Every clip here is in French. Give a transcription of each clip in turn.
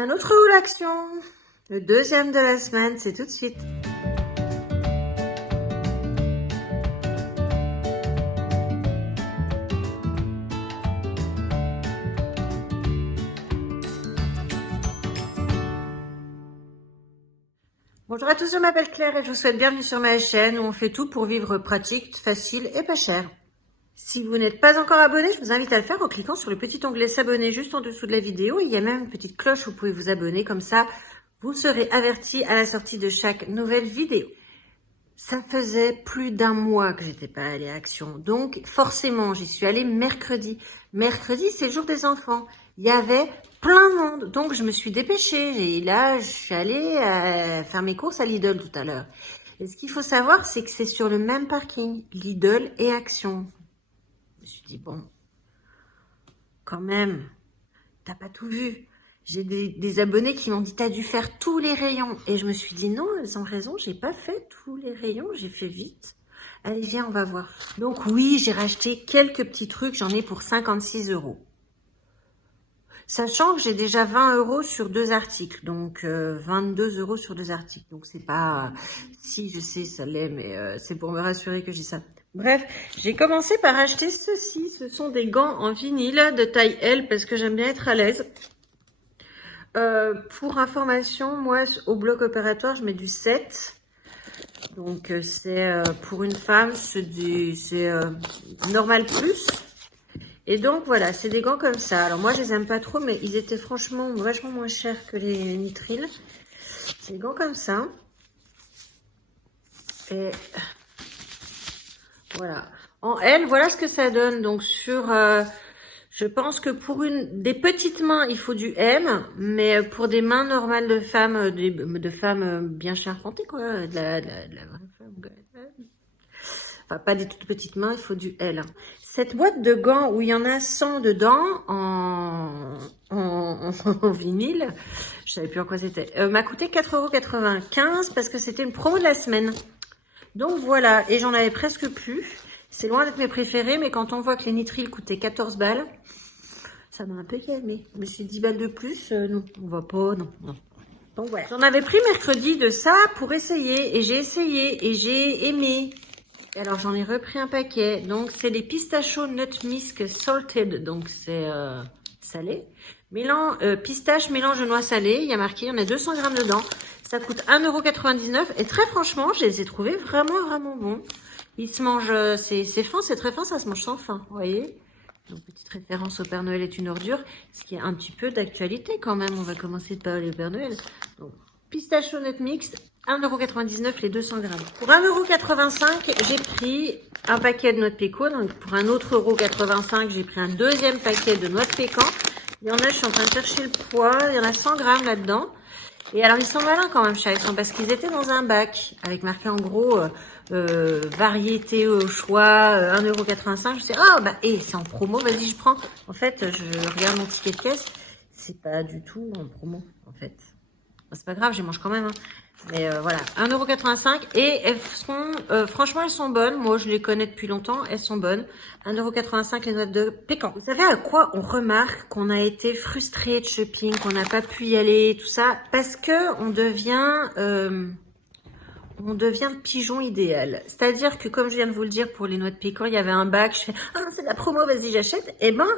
Un autre haul action, le deuxième de la semaine, c'est tout de suite. Bonjour à tous, je m'appelle Claire et je vous souhaite bienvenue sur ma chaîne où on fait tout pour vivre pratique, facile et pas cher. Si vous n'êtes pas encore abonné, je vous invite à le faire en cliquant sur le petit onglet s'abonner juste en dessous de la vidéo. Il y a même une petite cloche où vous pouvez vous abonner, comme ça vous serez averti à la sortie de chaque nouvelle vidéo. Ça faisait plus d'un mois que j'étais pas allée à Action, donc forcément j'y suis allée mercredi. Mercredi, c'est le jour des enfants. Il y avait plein de monde, donc je me suis dépêchée. Et là, je suis allée faire mes courses à Lidl tout à l'heure. Et ce qu'il faut savoir, c'est que c'est sur le même parking, Lidl et Action. Je me suis dit, bon, quand même, t'as pas tout vu. J'ai des abonnés qui m'ont dit, t'as dû faire tous les rayons. Et je me suis dit, non, elles ont raison, j'ai pas fait tous les rayons, j'ai fait vite. Allez, viens, on va voir. Donc oui, j'ai racheté quelques petits trucs, j'en ai pour 56 €. Sachant que j'ai déjà 20 € sur 2 articles, donc 22 € sur 2 articles. Donc c'est pas... Si, je sais, ça l'est, mais c'est pour me rassurer que je dis ça. Bref, j'ai commencé par acheter ceci. Ce sont des gants en vinyle de taille L parce que j'aime bien être à l'aise. Pour information, moi, au bloc opératoire, je mets du 7. Donc c'est pour une femme, c'est normal plus. Et donc voilà, c'est des gants comme ça. Alors moi je les aime pas trop, mais ils étaient franchement vachement moins chers que les nitriles. C'est des gants comme ça. Et voilà. En L, voilà ce que ça donne. Donc sur, je pense que pour des petites mains, il faut du M, mais pour des mains normales de femmes, de femmes bien charpentées, quoi, de la vraie femme, enfin, pas des toutes petites mains, il faut du L. Cette boîte de gants où il y en a 100 dedans en vinyle, je savais plus en quoi c'était, m'a coûté 4,95 € parce que c'était une promo de la semaine. Donc voilà, et j'en avais presque plus. C'est loin d'être mes préférés, mais quand on voit que les nitriles coûtaient 14 balles, ça m'a un peu calmé. Je me suis dit 10 balles de plus, non, on va pas, non. Donc voilà. J'en avais pris mercredi de ça pour essayer, et j'ai aimé. Alors j'en ai repris un paquet. Donc c'est les pistacho nut misk salted, donc c'est salé. Pistache mélange de noix salées. Il y a marqué, il y en a 200 grammes dedans. Ça coûte 1,99 € et très franchement, je les ai trouvés vraiment bons. Ils se mangent, c'est fin, c'est très fin, ça se mange sans fin, vous voyez. Donc petite référence au Père Noël est une ordure, ce qui est un petit peu d'actualité quand même. On va commencer de parler au Père Noël. Donc pistacho nut mix, 1,99 € les 200 grammes. Pour 1,85 €, j'ai pris un paquet de noix de pécan. Donc pour un autre 1,85 €, j'ai pris un deuxième paquet de noix de pécan. Il y en a, je suis en train de chercher le poids. Il y en a 100 grammes là-dedans. Et alors, ils sont malins quand même, Chalisson, parce qu'ils étaient dans un bac avec marqué en gros variété au choix, 1,85 €. Je me suis dit, oh, bah, c'est en promo, vas-y, je prends. En fait, je regarde mon ticket de caisse. C'est pas du tout en promo, en fait. C'est pas grave, j'y mange quand même. Hein. Mais voilà, 1,85 € et elles sont, franchement, elles sont bonnes. Moi, je les connais depuis longtemps, elles sont bonnes. 1,85 € les noix de pécan. Vous savez à quoi on remarque qu'on a été frustré de shopping, qu'on n'a pas pu y aller, tout ça, parce que on devient le pigeon idéal. C'est-à-dire que, comme je viens de vous le dire, pour les noix de pécan, il y avait un bac. Je fais, c'est de la promo, vas-y, j'achète. Et ben,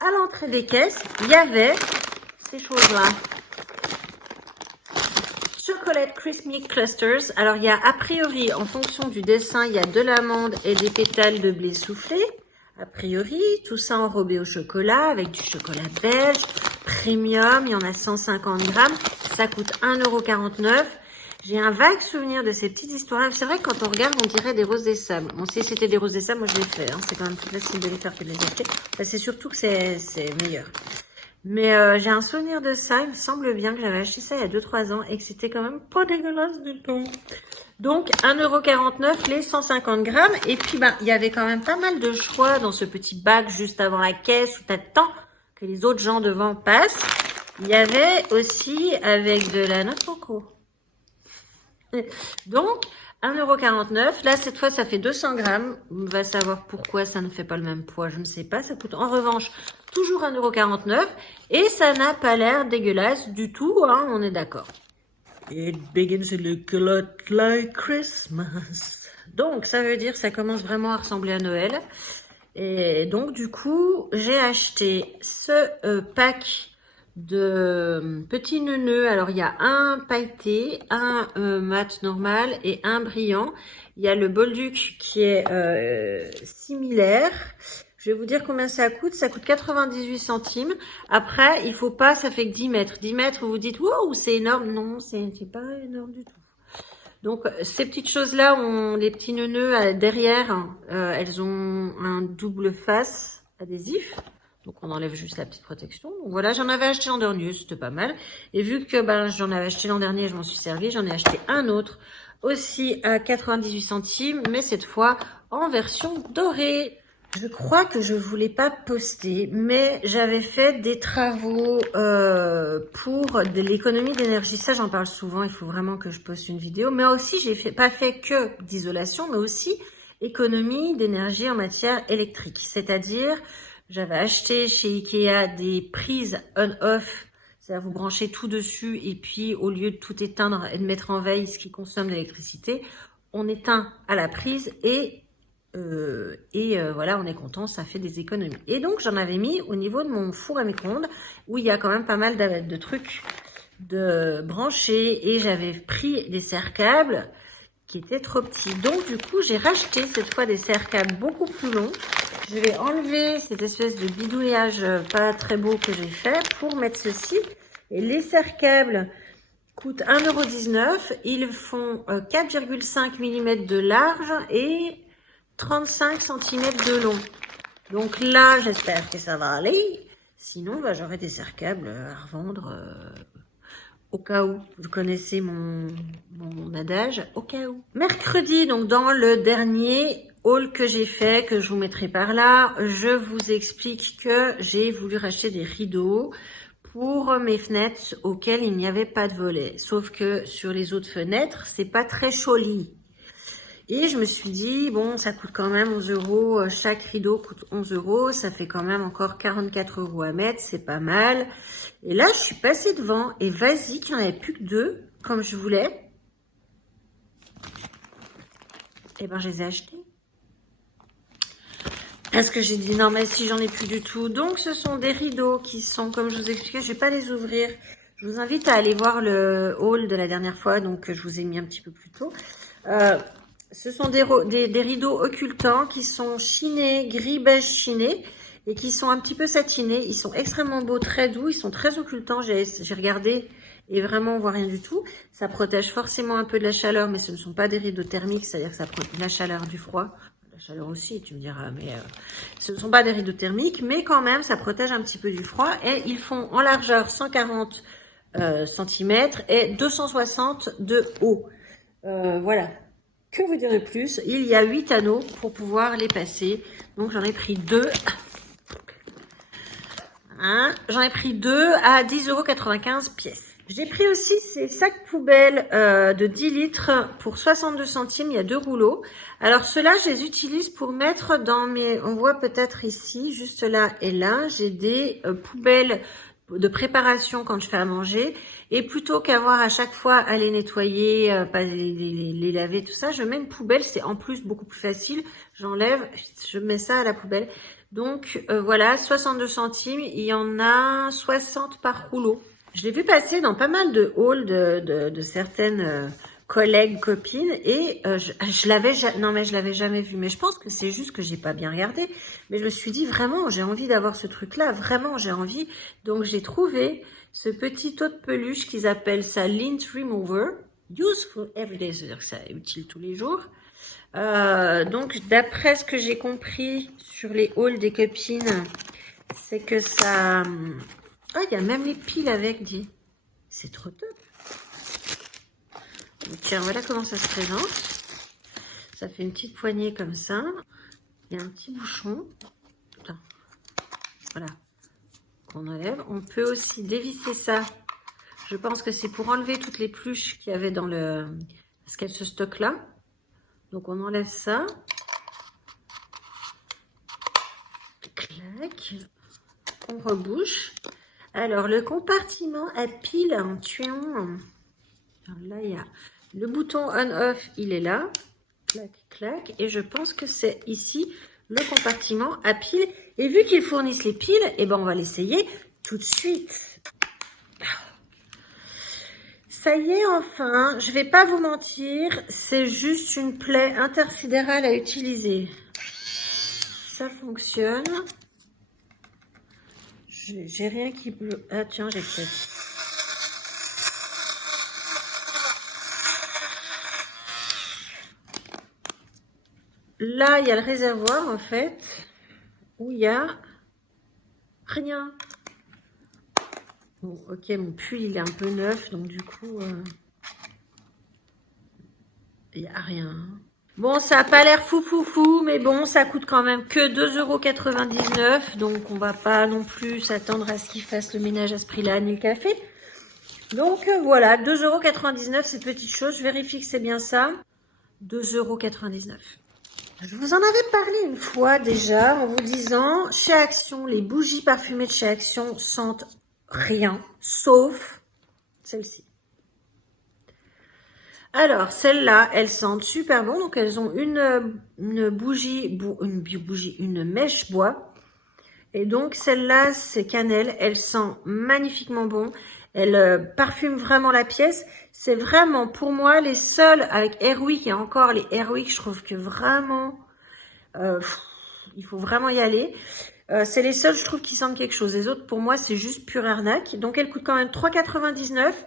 à l'entrée des caisses, il y avait ces choses-là. Chocolate Crispy Clusters. Alors, il y a a priori, en fonction du dessin, il y a de l'amande et des pétales de blé soufflé. A priori, tout ça enrobé au chocolat avec du chocolat belge, premium. Il y en a 150 grammes. Ça coûte 1,49 €. J'ai un vague souvenir de ces petites histoires. C'est vrai que quand on regarde, on dirait des roses des sables. Bon, si c'était des roses des sables, moi je les fais. Hein. C'est quand même plus facile de les faire que de les acheter. Enfin, c'est surtout que c'est meilleur. Mais j'ai un souvenir de ça, il me semble bien que j'avais acheté ça il y a 2-3 ans et que c'était quand même pas dégueulasse du tout. Donc 1,49 € les 150 grammes. Et puis il y avait quand même pas mal de choix dans ce petit bac juste avant la caisse où t'attends que les autres gens devant passent. Il y avait aussi avec de la noix de coco. Donc, 1,49 €. Là, cette fois, ça fait 200 grammes. On va savoir pourquoi ça ne fait pas le même poids, je ne sais pas. Ça coûte en revanche toujours 1,49 € et ça n'a pas l'air dégueulasse du tout, hein, on est d'accord. It begins to look a lot like Christmas. Donc, ça veut dire que ça commence vraiment à ressembler à Noël. Et donc, du coup, j'ai acheté ce pack de petits neuneux. Alors, il y a un pailleté, un mat normal et un brillant. Il y a le Bolduc qui est similaire. Je vais vous dire combien ça coûte. Ça coûte 98 centimes. Après, il faut pas, ça fait que 10 mètres. 10 mètres, vous vous dites, wow, c'est énorme. Non, c'est pas énorme du tout. Donc, ces petites choses-là, les petits neuneux derrière, elles ont un double face adhésif. Donc, on enlève juste la petite protection. Donc, voilà, j'en avais acheté l'an dernier, c'était pas mal. Et vu que j'en avais acheté l'an dernier, je m'en suis servi, j'en ai acheté un autre, aussi à 98 centimes, mais cette fois en version dorée. Je crois que je voulais pas poster, mais j'avais fait des travaux pour de l'économie d'énergie. Ça, j'en parle souvent. Il faut vraiment que je poste une vidéo. Mais aussi, pas fait que d'isolation, mais aussi économie d'énergie en matière électrique. C'est-à-dire, j'avais acheté chez Ikea des prises on-off. C'est-à-dire, vous branchez tout dessus et puis, au lieu de tout éteindre et de mettre en veille ce qui consomme de l'électricité, on éteint à la prise et voilà, on est content, ça fait des économies. Et donc, j'en avais mis au niveau de mon four à micro-ondes, où il y a quand même pas mal de trucs de brancher, et j'avais pris des serre-câbles qui étaient trop petits. Donc, du coup, j'ai racheté cette fois des serre-câbles beaucoup plus longs. Je vais enlever cette espèce de bidouillage pas très beau que j'ai fait pour mettre ceci. Et les serre-câbles coûtent 1,19 €. Ils font 4,5 mm de large et 35 cm de long. Donc là, j'espère que ça va aller. Sinon, j'aurai des serre-câbles à revendre au cas où. Vous connaissez mon adage, au cas où. Mercredi, donc dans le dernier haul que j'ai fait, que je vous mettrai par là, je vous explique que j'ai voulu racheter des rideaux pour mes fenêtres auxquelles il n'y avait pas de volet. Sauf que sur les autres fenêtres, c'est pas très joli. Et je me suis dit, bon, ça coûte quand même 11 €. Chaque rideau coûte 11 €. Ça fait quand même encore 44 € à mettre. C'est pas mal. Et là, je suis passée devant. Et vas-y, qu'il n'y en avait plus que 2, comme je voulais. Et ben, je les ai achetés. Parce que j'ai dit, non, mais si, j'en ai plus du tout. Donc, ce sont des rideaux qui sont, comme je vous expliquais, je vais pas les ouvrir. Je vous invite à aller voir le haul de la dernière fois. Donc, je vous ai mis un petit peu plus tôt. Ce sont des rideaux occultants qui sont chinés, gris beige chiné, et qui sont un petit peu satinés. Ils sont extrêmement beaux, très doux, ils sont très occultants. J'ai regardé et vraiment on voit rien du tout. Ça protège forcément un peu de la chaleur, mais ce ne sont pas des rideaux thermiques, c'est-à-dire que ça protège de la chaleur, du froid. La chaleur aussi, tu me diras, mais ce ne sont pas des rideaux thermiques, mais quand même ça protège un petit peu du froid. Et ils font en largeur 140 cm et 260 de haut. Voilà. Que vous dire de plus? Il y a 8 anneaux pour pouvoir les passer. Donc j'en ai pris 2. Hein, j'en ai pris 2 à 10,95 € pièce. J'ai pris aussi ces sacs poubelles de 10 litres pour 62 centimes. Il y a 2 rouleaux. Alors ceux-là, je les utilise pour mettre dans mes... On voit peut-être ici, juste là et là, j'ai des poubelles de préparation quand je fais à manger. Et plutôt qu'avoir à chaque fois à les nettoyer, pas les laver, tout ça, je mets une poubelle. C'est en plus beaucoup plus facile. J'enlève, je mets ça à la poubelle. Donc voilà, 62 centimes. Il y en a 60 par rouleau. Je l'ai vu passer dans pas mal de hauls de certaines collègues, copines, et je l'avais jamais vu. Mais je pense que c'est juste que j'ai pas bien regardé. Mais je me suis dit vraiment, j'ai envie d'avoir ce truc-là. Vraiment, j'ai envie. Donc j'ai trouvé ce petit tot de peluche qu'ils appellent ça lint remover, useful everyday, c'est-à-dire que ça est utile tous les jours. Donc d'après ce que j'ai compris sur les hauls des copines, c'est que ça... Ah, il y a même les piles avec, dit. C'est trop top. Donc, tiens, voilà comment ça se présente. Ça fait une petite poignée comme ça. Il y a un petit bouchon. Attends. Voilà. Qu'on enlève. On peut aussi dévisser ça. Je pense que c'est pour enlever toutes les pluches qu'il y avait dans le... parce qu'elle se stocke là. Donc on enlève ça. Clac. On rebouche. Alors le compartiment à pile en tuyau. Alors là il y a le bouton on-off, il est là. Clac, clac. Et je pense que c'est ici le compartiment à piles. Et vu qu'ils fournissent les piles, eh ben on va l'essayer tout de suite. Ça y est, enfin, je vais pas vous mentir, c'est juste une plaie intersidérale à utiliser. Ça fonctionne. J'ai rien qui... Ah tiens, j'ai peut-être... Là, il y a le réservoir, en fait, où il y a rien. Bon, ok, mon pull, il est un peu neuf, donc du coup, il n'y a rien. Bon, ça n'a pas l'air fou, mais bon, ça coûte quand même que 2,99 €, donc on va pas non plus s'attendre à ce qu'ils fassent le ménage à ce prix-là, ni le café. Donc voilà, 2,99 €, cette petite chose, je vérifie que c'est bien ça. 2,99 €. Je vous en avais parlé une fois déjà en vous disant, chez Action, les bougies parfumées de chez Action sentent rien, sauf celle-ci. Alors, celles-là, elles sentent super bon. Donc, elles ont une mèche bois. Et donc, celle-là, c'est cannelle. Elle sent magnifiquement bon. Elle parfume vraiment la pièce. C'est vraiment, pour moi, les seules avec Airwick. Et encore, les Airwick, je trouve que vraiment, il faut vraiment y aller. C'est les seuls, je trouve, qui sentent quelque chose. Les autres, pour moi, c'est juste pure arnaque. Donc, elle coûte quand même 3,99 €.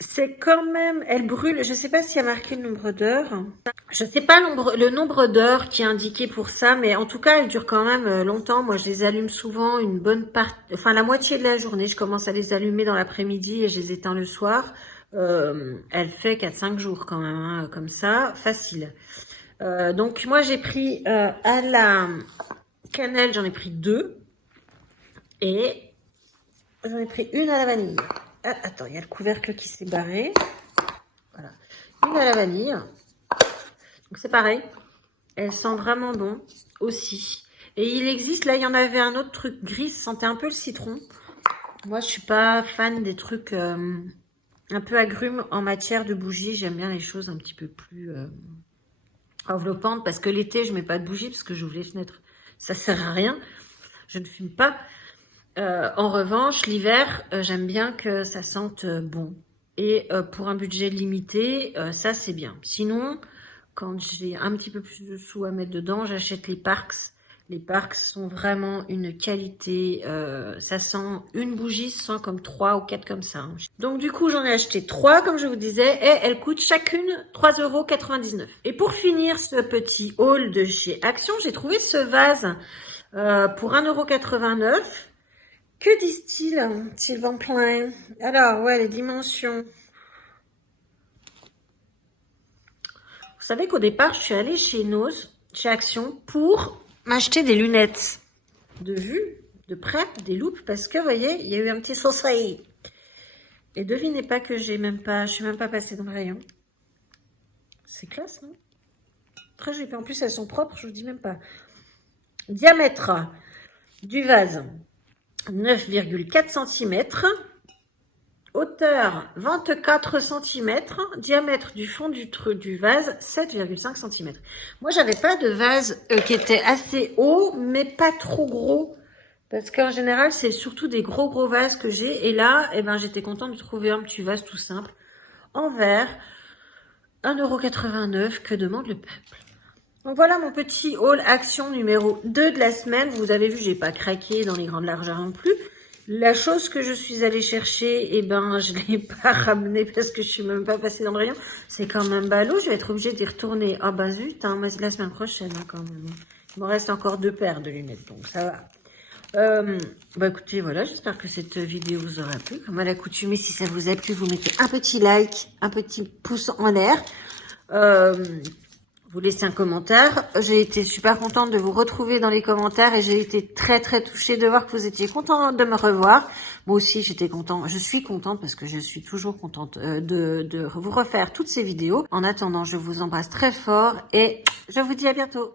C'est quand même, elle brûle, je sais pas s'il y a marqué le nombre d'heures. Je sais pas le nombre d'heures qui est indiqué pour ça, mais en tout cas, elle dure quand même longtemps. Moi, je les allume souvent une bonne partie, enfin la moitié de la journée. Je commence à les allumer dans l'après-midi et je les éteins le soir. Elle fait 4-5 jours quand même, hein, comme ça, facile. Donc moi, j'ai pris à la cannelle, j'en ai pris 2. Et j'en ai pris une à la vanille. Ah, attends, il y a le couvercle qui s'est barré. Voilà. Une à la vanille. Donc c'est pareil. Elle sent vraiment bon aussi. Et il existe, là il y en avait un autre truc gris, ça sentait un peu le citron. Moi je suis pas fan des trucs un peu agrumes en matière de bougies. J'aime bien les choses un petit peu plus enveloppantes. Parce que l'été je mets pas de bougies parce que j'ouvre les fenêtres. Ça sert à rien. Je ne fume pas. En revanche, l'hiver, j'aime bien que ça sente bon. Et pour un budget limité, ça c'est bien. Sinon, quand j'ai un petit peu plus de sous à mettre dedans, j'achète les Parks. Les Parks sont vraiment une qualité. Ça sent une bougie, ça sent comme 3 ou 4 comme ça. Hein. Donc du coup, j'en ai acheté 3, comme je vous disais, et elles coûtent chacune 3,99 €. Et pour finir ce petit haul de chez Action, j'ai trouvé ce vase pour 1,89 €. Que disent-ils, Sylvain Plein? Alors, ouais, les dimensions. Vous savez qu'au départ, je suis allée chez Nose, chez Action, pour m'acheter des lunettes de vue, de près, des loupes, parce que, vous voyez, il y a eu un petit soleil. Et devinez pas que je suis même pas passée dans le rayon. C'est classe, non? Très joli. En plus, elles sont propres, je vous dis même pas. Diamètre du vase. 9,4 cm, hauteur 24 cm, diamètre du fond du vase 7,5 cm. Moi, j'avais pas de vase qui était assez haut, mais pas trop gros, parce qu'en général, c'est surtout des gros vases que j'ai. Et là, eh ben, j'étais contente de trouver un petit vase tout simple, en verre, 1,89 €, que demande le peuple. Donc voilà mon petit haul Action numéro 2 de la semaine. Vous avez vu, j'ai pas craqué dans les grandes largeurs non plus. La chose que je suis allée chercher, eh ben, je l'ai pas ramenée parce que je suis même pas passée dans le rayon. C'est quand même ballot. Je vais être obligée d'y retourner. Ah bah zut, hein, mais la semaine prochaine, hein, quand même. Il me reste encore 2 paires de lunettes, donc ça va. Bah écoutez, voilà, j'espère que cette vidéo vous aura plu. Comme à l'accoutumée, si ça vous a plu, vous mettez un petit like, un petit pouce en l'air. Vous laissez un commentaire. J'ai été super contente de vous retrouver dans les commentaires et j'ai été très touchée de voir que vous étiez content de me revoir. Moi aussi, j'étais contente. Je suis contente parce que je suis toujours contente de vous refaire toutes ces vidéos. En attendant, je vous embrasse très fort et je vous dis à bientôt.